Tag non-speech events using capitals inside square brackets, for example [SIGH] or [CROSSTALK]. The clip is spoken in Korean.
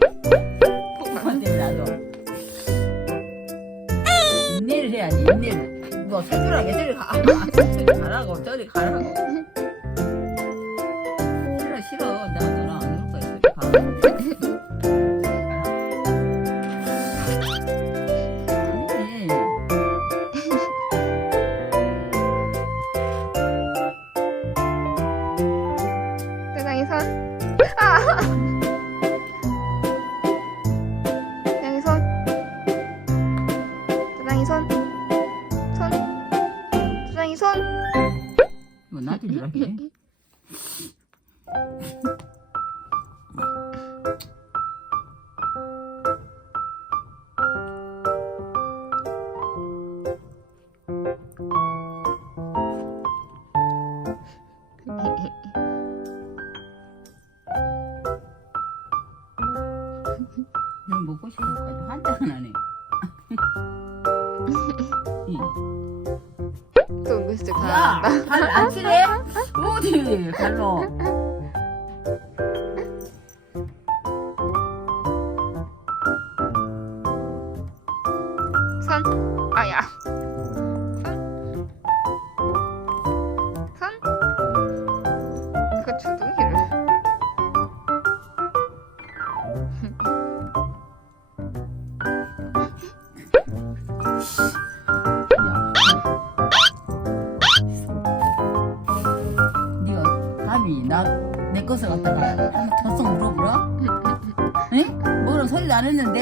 폭만 때문에 나도. 인내를 해야지 인내를. 뭐 새끼라게 저리 가. 저리 가라고 저리 가라고. 싫어 싫어 나 너랑 안놀 거야 저리 가. 저리 가라. 아니. 세상에 손. 아! 뭐 해? [LAUGHS] [LAUGHS] 너 먹고 싶은 거까지 한 잔은 안 또 은근슬쩍 야, 당한다. 발안 치네? 어디 발로? 손. 아야. 손. 손. 이거 주둥이를. [LAUGHS] 내 것을 갖다가 한번 덥석 물어보라? 응? 뭐라 소리도 안 했는데?